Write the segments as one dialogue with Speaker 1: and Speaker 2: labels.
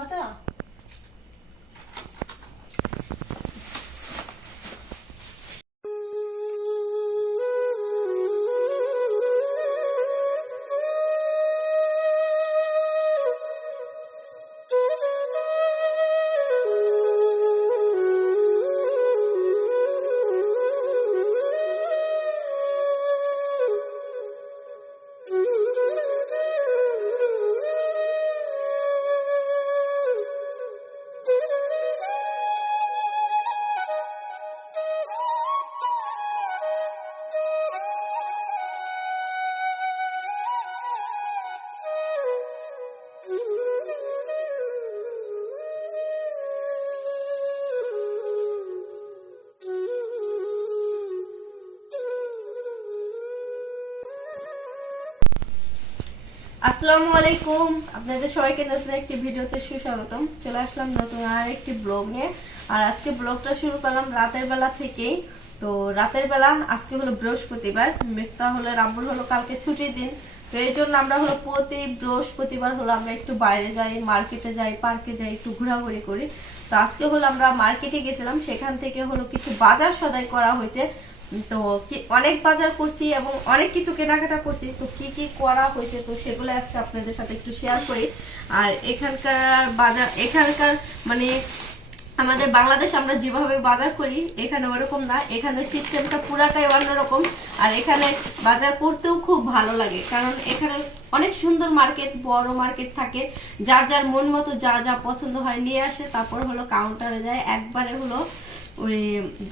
Speaker 1: 맞아. আসসালামু আলাইকুম। আপনাদের সবাইকে নতুন একটি ভিডিওতে সুস্বাগতম। চলে আসলাম নতুন আর একটি ব্লগ আর আজকে ব্লগটা শুরু করলাম রাতের বেলা থেকেই। তো রাতের বেলা আজকে হলো বৃহস্পতিবার। মেঘতা হলো রাব্বুল হলো কালকে ছুটির দিন। তো এই জন্য আমরা হলো প্রতি বৃহস্পতিবার হলো আমরা একটু বাইরে যাই মার্কেটে যাই পার্কে যাই, একটু ঘোরাঘুরি করি। তো আজকে হলো আমরা মার্কেটে গেছিলাম। সেখান থেকে হলো কিছু বাজার সদাই করা হয়েছে। তো অনেক বাজার করছি এবং অনেক কিছু কেনাকাটা করছি। তো কি কি করা হয়েছে? তো সেগুলো আজকে আপনাদের সাথে একটু শেয়ার করি। আর এখানকার বাজার, এখানকার মানে আমাদের বাংলাদেশ আমরা যেভাবে বাজার করি, এখানে ওরকম না। এখানে সিস্টেমটা পুরাটাই অন্যরকম। আর এখানে বাজার করতেও খুব ভালো লাগে। কারণ এখানে অনেক সুন্দর মার্কেট, বড় মার্কেট থাকে। যার যার মন মতো যা যা পছন্দ হয় নিয়ে আসে। তারপর হলো কাউন্টারে যায়। একবারে হলো ওই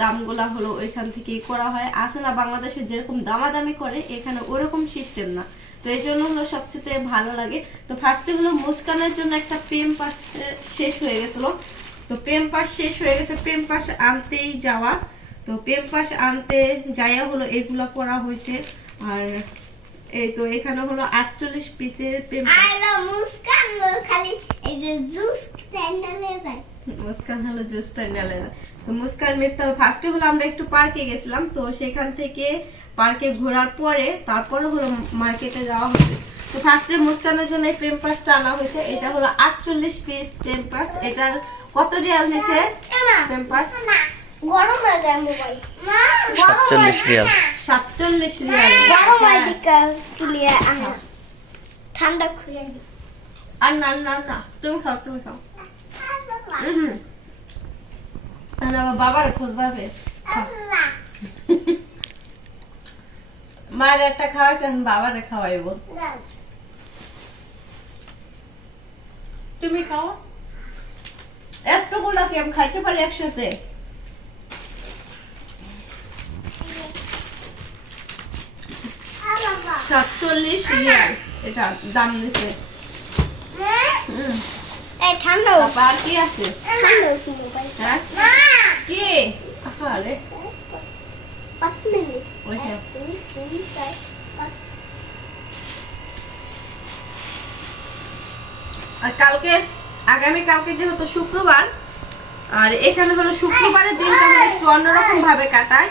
Speaker 1: দামগুলা হলো ওইখান থেকেই করা হয়। আসে না বাংলাদেশে যেরকম দামাদামি করে এখানে ওরকম সিস্টেম না। তো এই জন্য হলো সবচেয়ে ভালো লাগে। তো ফার্স্টে হলো মুস্কানের জন্য একটা প্রেম পাস শেষ হয়ে গেছিল। তো প্রেম পাস শেষ হয়ে গেছে প্রেম পাস আনতেই যাওয়া। তো প্রেম পাস আনতে যাইয়া হলো এগুলা করা হয়েছে। আর এই তো এখানে হলো আটচল্লিশ পিসের
Speaker 2: আলো মুস্কান খালি এই যে জুস প্যান্ডেলে যায়।
Speaker 1: মুস্কান হলো জুসটা নিলে তো মুস্কান মিফতা ফার্স্টে হলো আমরা একটু পার্কে গেছিলাম তো সেখান থেকে পার্কে ঘোরার পরে তারপরে হলো মার্কেটে যাওয়া হয়েছে তো ফার্স্টে মুস্কানের জন্য এই প্রেম পাসটা আনা হয়েছে। এটা হলো আটচল্লিশ পিস প্রেম পাস এটার কত রিয়াল নিছে?
Speaker 2: এমা
Speaker 1: প্রেম পাস
Speaker 2: গরম হয়ে যায় মোবাইল
Speaker 3: সাতচল্লিশ রিয়াল।
Speaker 1: সাতচল্লিশ রিয়াল।
Speaker 2: গরম হয় দিকা তুলিয়া আনা ঠান্ডা খুলে
Speaker 1: আর না না না। তুমি খাও তুমি খাও। হুম। আর আমার বাবারে খোঁজ যাবে মায়ের একটা খাওয়াইছে এখন বাবারে খাওয়াইবো। তুমি খাও। এতগুলা কি আমি খাইতে পারি একসাথে? সাতচল্লিশ রিয়াল। এটা দাম হুম।
Speaker 2: এই ঠান্ডা
Speaker 1: আর কি আছে?
Speaker 2: ঠান্ডা
Speaker 1: হ্যাঁ কি আরে
Speaker 2: পাঁচ মিনিট।
Speaker 1: হ্যাঁ আর কালকে আগামী কালকে যেহেতু শুক্রবার আর এখানে হলো শুক্রবারের দিনটা হলো একটু অন্যরকম ভাবে কাটায়।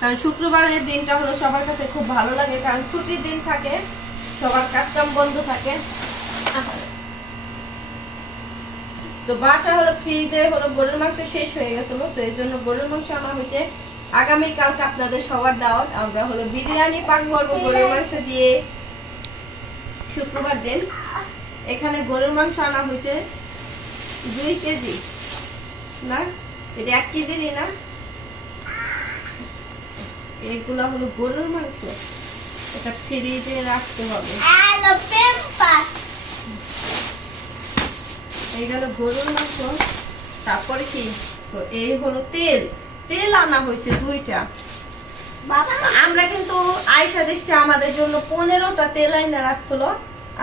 Speaker 1: কারণ শুক্রবারের দিনটা হলো সবার কাছে খুব ভালো লাগে কারণ ছুটির দিন থাকে সবার কাজ কাম বন্ধ থাকে। তো বাসায় হলো ফ্রিজে হলো গরুর মাংস শেষ হয়ে গেছিল তো এই জন্য গরুর মাংস আনা হয়েছে। আগামী কালকে আপনাদের সবার দাওয়াত আমরা হলো বিরিয়ানি পাক করব গরুর মাংস দিয়ে শুক্রবার দিন এখানে গরুর মাংস আনা হয়েছে দুই কেজি। না? এটা এক কেজিরই না? এগুলা হলো গরুর মাংস। এটা ফ্রিজে রাখতে হবে। এই গেল গরুর মাংস তারপরে কি? তো এই হলো তেল। তেল আনা হয়েছে দুইটা। আমরা কিন্তু আয়সা দেখছি আমাদের জন্য পনেরোটা তেল আইনা রাখছিল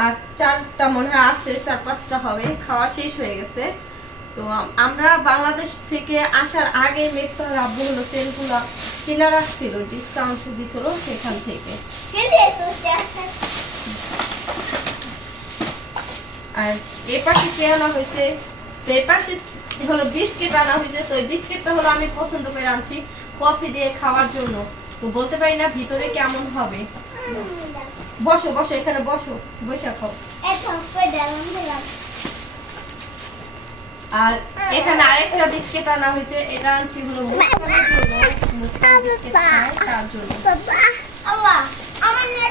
Speaker 1: আর চারটা মনে হয় আছে চার পাঁচটা হবে। খাওয়া শেষ হয়ে গেছে। তো আমরা বাংলাদেশ থেকে আসার আগে মেঘতার আব্বু হলো তেলগুলো কিনা রাখছিল ডিসকাউন্ট দিছিল সেখান থেকে
Speaker 2: খেলে তো দেখতে
Speaker 1: আর এ পাশে কে আনা হয়েছে তো এ পাশে হলো বিস্কিট আনা হয়েছে তো এই বিস্কিটটা হলো আমি পছন্দ করে আনছি কফি দিয়ে খাওয়ার জন্য। তো বলতে পারি না ভিতরে কেমন হবে। বসো বসো এখানে বসো বসে খাও আর এখানে আরেকটা বিস্কিট আনা হয়েছে এটা আনছি হলো তার জন্য।
Speaker 2: আল্লাহ আমার নিয়ে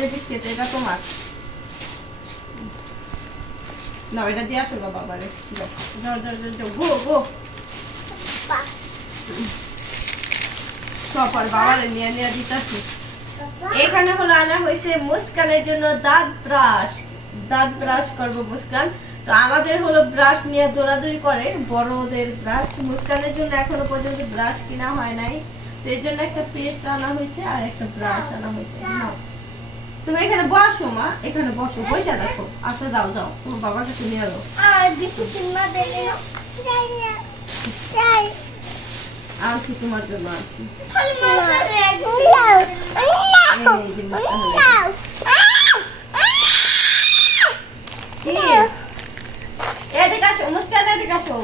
Speaker 1: যে বিস্কিট এটা তোমার। না এটা দিয়ে আসো গো বাবারে যাও যাও যাও যাও, যাও গো গো।
Speaker 2: বাবা
Speaker 1: সবার বাবারে নিয়ে নিয়ে দিতেছি।
Speaker 2: বাবা।
Speaker 1: এখানে হলো আনা হয়েছে মুস্কানের জন্য দাঁত ব্রাশ। দাঁত ব্রাশ করব মুস্কান। তো আমাদের হলো ব্রাশ নিয়ে দৌড়াদৌড়ি করে। বড়দের ব্রাশ। মুস্কানের জন্য এখনও পর্যন্ত ব্রাশ কিনা হয় নাই। তো এই জন্য একটা পেস্ট আনা হয়েছে আর একটা ব্রাশ আনা হয়েছে। তুমি এখানে বসো মা। এখানে বসো বসে দেখো। আচ্ছা যাও যাও। তোমার বাবার কাছে নিয়ে যাও। তোমার জন্য কি এদিকে আসো মুস্কান এদিকে আসো।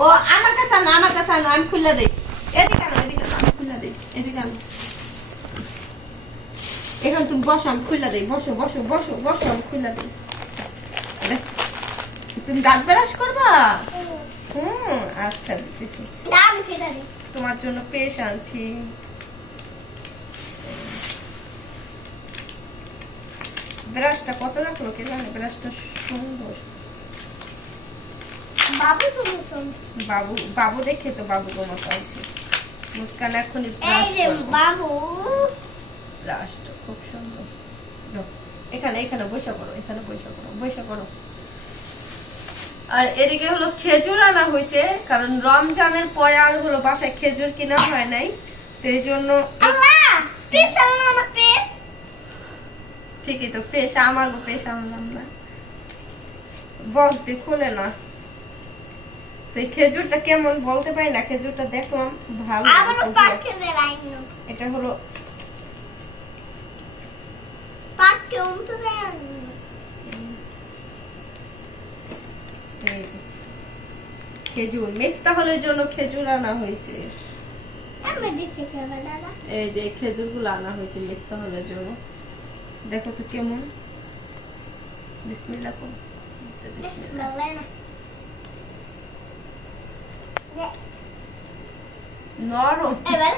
Speaker 1: ও আমার কাছে না আমার কাছে না আমি খুলে দেই। এদিকে আনো এদিকে আনো আমি খুলে দেই। এদিকে আনো। এখন তুমি বসো আমি খুলে দেই। বসো বসো বসো বসো আমি খুলে দেই। তুমি দাঁত ব্রাশ করবা? হুম আচ্ছা দিতেছি।
Speaker 2: দাম সেটা দে
Speaker 1: তোমার জন্য পেশ আনছি। ব্রাশটা কত রাখল কে জানে? ব্রাশটা সুন্দর।
Speaker 2: বাবু তো
Speaker 1: বাবু বাবু দেখে তো বাবু তোমার আছে মুস্কান এখনই
Speaker 2: এই যে বাবু
Speaker 1: ব্রাশটা খুব সুন্দর যাও, এখানে এখানে বসে করো এখানে বসে করো বসে করো আর এদিকে হলো খেজুর আনা হয়েছে কারণ রমজানের পরে আর হলো বাসায় খেজুর কিনা হয় নাই তো এই জন্য ঠিকই তো পেশ আমার পেশ আনলাম না। বক্স দিয়ে খুলে না তো এই খেজুরটা কেমন বলতে পারি না খেজুরটা দেখলাম ভালো এটা হলো
Speaker 2: উনতে দেন
Speaker 1: খেজুর মেফতাহলের জন্য খেজুর আনা হয়েছে এই যে খেজুরগুলো আনা হয়েছে মেফতাহলের জন্য দেখো তো কেমন করো
Speaker 2: না
Speaker 1: নরম
Speaker 2: এবার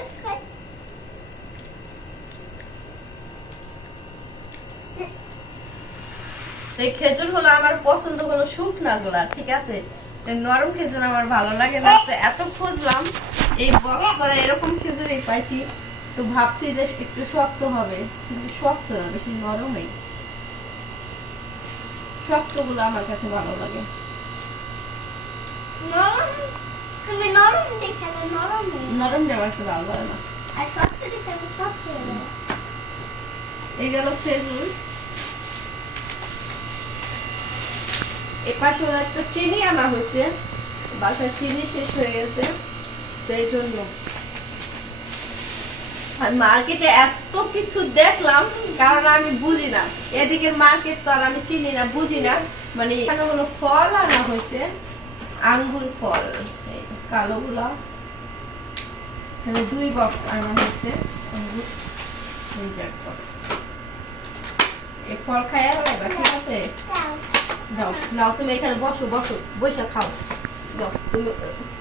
Speaker 1: এই খেজুর হলো আমার পছন্দ হলো শুকনা গুলা ঠিক আছে? নরম খেজুর আমার ভালো লাগে না। তো এত খুঁজলাম এই বক্স করা এরকম খেজুরই পাইছি। তো ভাবছি যে একটু শক্ত হবে কিন্তু শক্ত না বেশি নরমই। শক্তগুলো আমার কাছে ভালো লাগে।
Speaker 2: নরম? তুমি নরম দেখালে নরম
Speaker 1: নরম আমার কাছে ভালো লাগে না।
Speaker 2: আর শক্ত দেখালে শক্ত
Speaker 1: এই গেল খেজুর। এ পাশে ওরা একটা চিনি আনা হয়েছে। বাসায় চিনি শেষ হয়ে গেছে, তো এই জন্য। আর মার্কেটে এত কিছু দেখলাম, কারণ আমি বুঝি না। এদিকের মার্কেট তো আর আমি চিনি না, বুঝি না। মানে এখানে হলো ফল আনা হয়েছে, আঙ্গুর ফল, এই কালো গুলা এখানে দুই বক্স আনা হয়েছে, আঙ্গুর বক্স এই ফল খায় এবার ঠিক আছে? দাও নাও, তুমি এখানে বসো বসো, বসে খাও। যাও,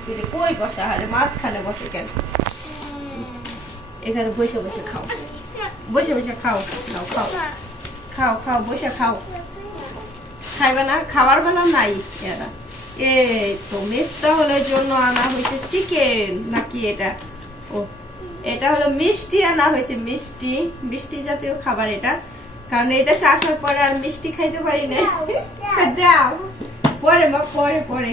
Speaker 1: তুমি কই বসা? আরে মাঝখানে বসে কেন? এখানে বসে বসে খাও। বসে বসে খাও, নাও, খাও। খাও খাও, বসে খাও। খাইবে না? খাবার বেলা নাই এরা। এই তো মেস্তা হলের জন্য আনা হয়েছে চিকেন নাকি এটা? ও, এটা হলো মিষ্টি আনা হয়েছে, মিষ্টি। মিষ্টি জাতীয় খাবার এটা। কারণ এই দেশে আসার পরে আর মিষ্টি খাইতে পারি না দাও। পরে মা, পরে পরে।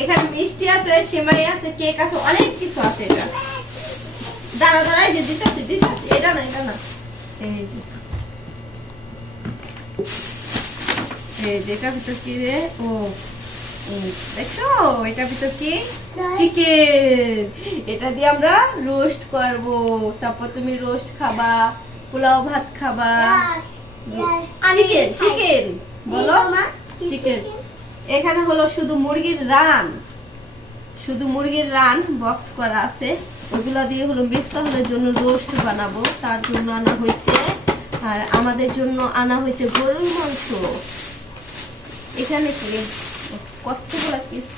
Speaker 1: এখানে মিষ্টি আছে, সেমাই আছে, কেক আছে, অনেক কিছু আছে এটা। দাঁড়া দাঁড়া যে দিতেছি দিতেছি। এটা না এটা না। এই যে। এই যেটা ভিতর কি রে? ও দেখছ? এটা ভিতর কি? চিকেন এটা দিয়ে আমরা রোস্ট করব। তারপর তুমি রোস্ট খাবা। পোলাও ভাত খাবা। চিকেন চিকেন বলো। চিকেন এখানে হলো শুধু মুরগির রান। শুধু মুরগির রান বক্স করা আছে। ওগুলা দিয়ে হলো মিফতাহলের জন্য রোস্ট বানাবো। তার জন্য আনা হয়েছে আর আমাদের জন্য আনা হয়েছে গরুর মাংস। এখানে কি? কতগুলো পিস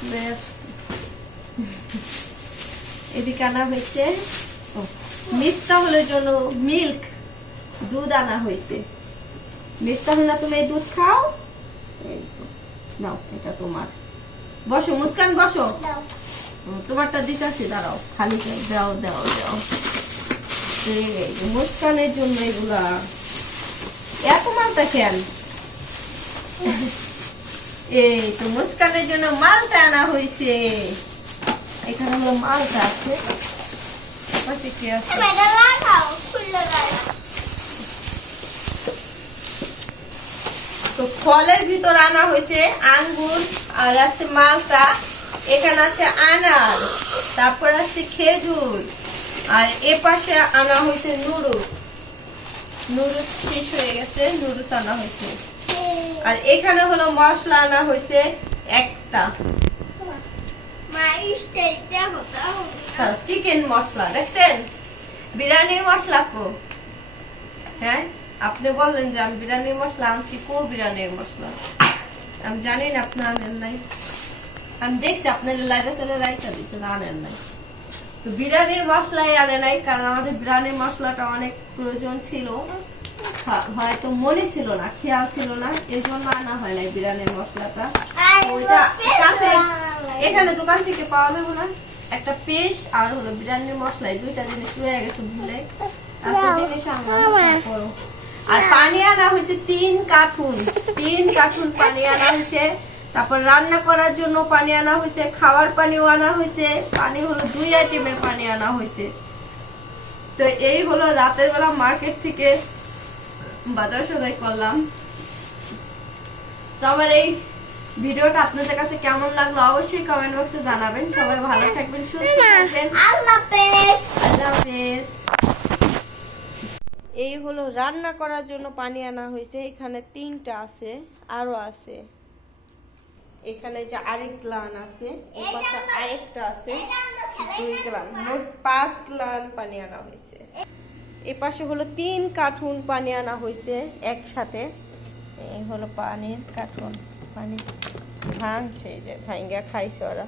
Speaker 1: এদিকে আনা হয়েছে। ও, মিফতা হলের জন্য মিল্ক দুধ আনা হয়েছে। মিফতা হলে তুমি এই দুধ খাও। নাও, এটা তোমার। বসো, মুস্কান, বসো। তোমারটা দিতেছি, দাঁড়াও, খালি দাও দাও দাও। মুস্কানের জন্য এগুলা। এত মালটা খেয়াল এই তো মুস্কানের জন্য মালটা আনা হয়েছে। এখানে হলো মালটা আছে। পাশে কি আছে
Speaker 2: এটা লাগাও খুলে দাও
Speaker 1: তো ফলের ভিতর আনা হয়েছে আঙ্গুর, আর আছে মালটা, এখানে আছে আনার, তারপর আছে খেজুর, আর এ পাশে আনা হয়েছে নুডলস। নুডলস শেষ হয়ে গেছে, নুডলস আনা হয়েছে। আর এখানে হলো মশলা আনা হয়েছে একটা। চিকেন মশলা, দেখছেন? বিরিয়ানির মশলা কো। হ্যাঁ? আপনি বললেন যে আমি বিরিয়ানির মশলা আনছি কো বিরিয়ানির মশলা? আমি জানি না আপনি আনেন নাই। আমি দেখছি আপনার লাইটা চলে রাইটা দিচ্ছেন আনেন নাই। তো বিরিয়ানির মশলাই আনে নাই কারণ আমাদের বিরিয়ানির মশলাটা অনেক প্রয়োজন ছিল। হয়তো মনে ছিল না খেয়াল ছিল না এই জন্য আনা হয় নাই বিরিয়ানির মশলাটা। ওইটা কাছে এখানে দোকান থেকে পাওয়া যাবে না। একটা পেস্ট আর হলো বিরিয়ানির মশলা এই দুইটা জিনিস রয়ে গেছে ভুলে। একটা জিনিস আনলাম তারপরও। আর পানি আনা হয়েছে তিন কার্টুন। তিন কার্টুন পানি আনা হয়েছে। তারপর রান্না করার জন্য পানি আনা হয়েছে খাওয়ার পানিও আনা হয়েছে পানি হলো দুই আইটেমের পানি আনা হয়েছে। তো এই হলো রাতের বেলা মার্কেট থেকে বাজার সদাই করলাম। তো আমার এই ভিডিওটা আপনাদের কাছে কেমন লাগল অবশ্যই কমেন্ট বক্সে জানাবেন। সবাই ভালো থাকবেন সুস্থ থাকবেন।
Speaker 2: আল্লাহ হাফেজ।
Speaker 1: আল্লাহ হাফেজ। এই হলো রান্না করার জন্য পানি আনা হয়েছে। এখানে তিনটা আছে আরও আছে। এখানে যে আরেক গ্লান আছে এই পাশে আরেকটা আছে দুই গ্লান মোট পাঁচ গ্লান পানি আনা হয়েছে। এই পাশে হলো তিন কার্টুন পানি আনা হয়েছে একসাথে। এই হলো পানির কার্টুন পানি ভাঙছে যে ভাঙ্গা খাইছে ওরা।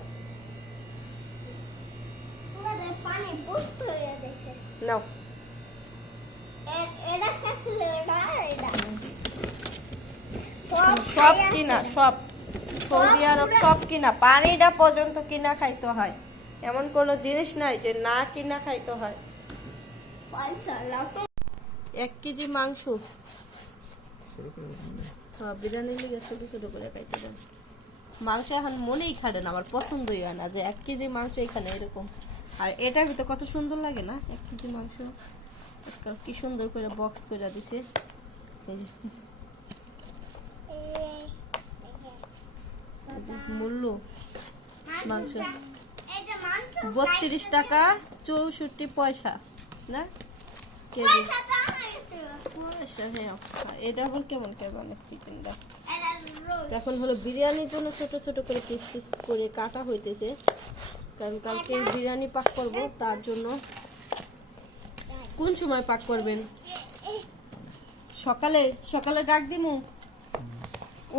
Speaker 2: হয়ে
Speaker 1: নাও
Speaker 2: এ- এটা শেষ হলো না এটা
Speaker 1: সব কিনা সব। সৌদি আরব সব কিনা পানিটা পর্যন্ত কিনা খাইতে হয়। এমন কোনো জিনিস নাই যে না কিনা খাইতে হয়। এক কেজি মাংস। হ্যাঁ বিরিয়ানি লিগে ছোট ছোট করে কাইতে দেন মাংস এখন মনেই খাড়ে না আমার পছন্দই হয় না যে এক কেজি মাংস এখানে এরকম। আর এটার ভিতরে কত সুন্দর লাগে না এক কেজি মাংস। কি সুন্দর করে বক্স করে দিছে। মূল্য, মাংস। বত্রিশ টাকা, চৌষট্টি পয়সা, না? কেজি। হ্যাঁ এটা আবার কেমন কেমন চিকেনটা এখন হলো বিরিয়ানির জন্য ছোট ছোট করে পিস পিস করে কাটা হইতেছে। কারণ কালকে বিরিয়ানি পাক করব, তার জন্য কোন সময় পাক করবেন? সকালে সকালে ডাক দিমু।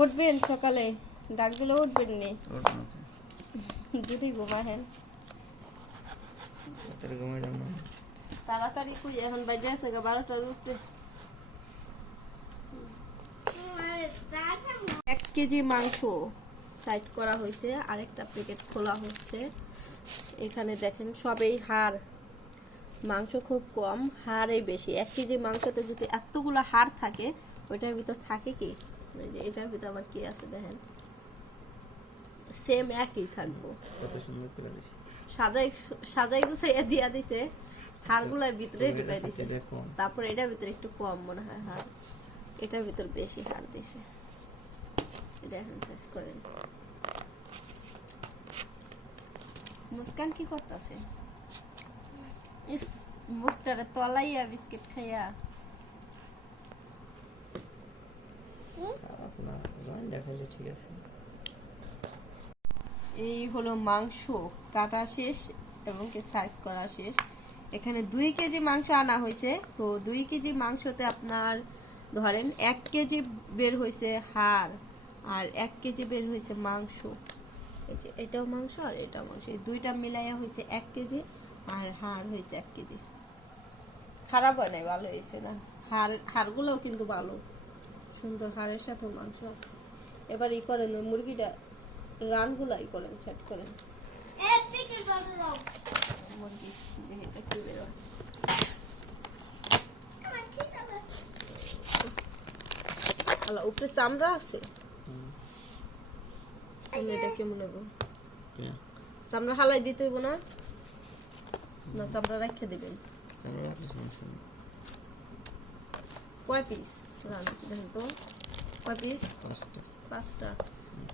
Speaker 1: উঠবেন সকালে। ডাক দিলে উঠবেন নি। যদি ঘুমাহেন। তাড়াতাড়ি কই এখন বাজে আছে গা বারোটার উঠতে এক কেজি মাংস সাইড করা হয়েছে আরেকটা প্যাকেট খোলা হচ্ছে। এখানে দেখেন সবেই হাড়। মাংস খুব কম হাড়ই বেশি। এক কেজি মাংসতে যদি এতগুলো হাড় থাকে ওইটার ভিতর থাকে কি? এই যে এটার ভিতর আবার কি আছে দেখেন? সেম একই থাকব। সাজাই সাজাই গুছাইয়া দিয়া দিছে হাড়গুলোর ভিতরে ঢুকাই দিছে তারপরে এটার ভিতরে একটু কম মনে হয় হাড়। এটার ভিতর বেশি হাড় দিছে। এটা এখন শেষ করেন। মুস্কান কি করতেছে? ইস, মুখটারে তলাইয়া বিস্কিট খাইয়া। এই হলো মাংস, কাটা শেষ এবং সাইজ করা শেষ। এখানে দুই কেজি মাংস আনা হয়েছে। তো দুই কেজি মাংসতে আপনার, ধরেন এক কেজি বের হয়েছে হাড় আর এক কেজি বের হয়েছে মাংস। এই যে এটাও মাংস আর এটাও মাংস। এই দুইটা মিলাইয়া হয়েছে এক কেজি। আর হাড় হয়েছে এক কেজি। খারাপ হয় নাই ভালো হয়েছে না। হাড় হাড়গুলোও কিন্তু ভালো। সুন্দর হাড়ের সাথেও মাংস আছে। এবার ই করেন ওই মুরগিটা রানগুলাই করেন সেট করেন। মুরগি এটা কি বেরোয় আলা উপরে চামড়া আছে। এটা কেমন নেব? চামড়া হালাই দিতে হইব না? না চামড়া রেখে দিবেন কয় পিস দেখেন তো কয় পিস
Speaker 3: পাঁচটা
Speaker 1: পাঁচটা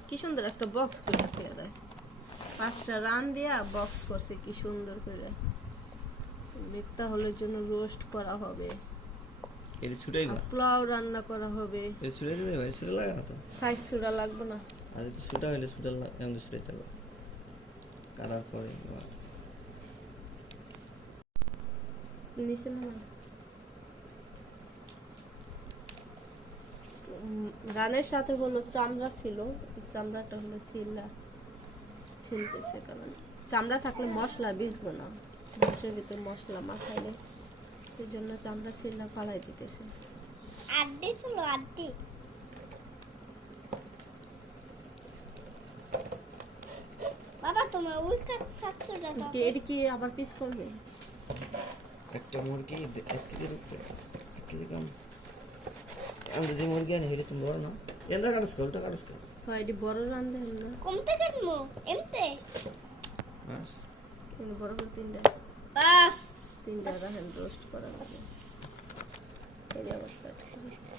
Speaker 1: কি সুন্দর একটা বক্স করে থেকে দেয় পাঁচটা রান দিয়া বক্স করছে কি সুন্দর করে মিফতা হলের জন্য রোস্ট করা হবে
Speaker 3: ছুটাই বা
Speaker 1: পোলাও রান্না করা হবে
Speaker 3: ছুটাই দিতে ছুটা লাগে না তো
Speaker 1: ফাইভ সুরা লাগবে না
Speaker 3: আর একটু ছুটা হলে ছুটা এমন হবে কাটার পরে আবার
Speaker 1: নিচে না উম, রানের সাথে হলো চামড়া ছিল চামড়াটা হলো ছিলা ছিলতেছে কারণ চামড়া থাকলে মশলা ভিজবো না মাংসের ভিতর মশলা মাখাইলে সেই জন্য চামড়া ছিলা ফালাই দিতেছে।
Speaker 2: আড্ডি ছিল আড্ডি। বাবা তোমার ওই কাজ ছাত্রটা
Speaker 1: কি এটা কি আবার পিস করবে?
Speaker 3: একটা মুরগি এক উপরে এক কেজি কম আমি যদি মুরগি আনি হইলে তুমি বড় না। এন্দা কাটস উল্টা কাটস
Speaker 1: হয় এটি বড় রান্ধে না।
Speaker 2: কমতে কাটমো এমতে।
Speaker 3: বাস।
Speaker 1: কিন্তু বড় করে তিনটা।
Speaker 2: বাস।
Speaker 1: তিনটা রাখেন রোস্ট করা লাগে। এই করে।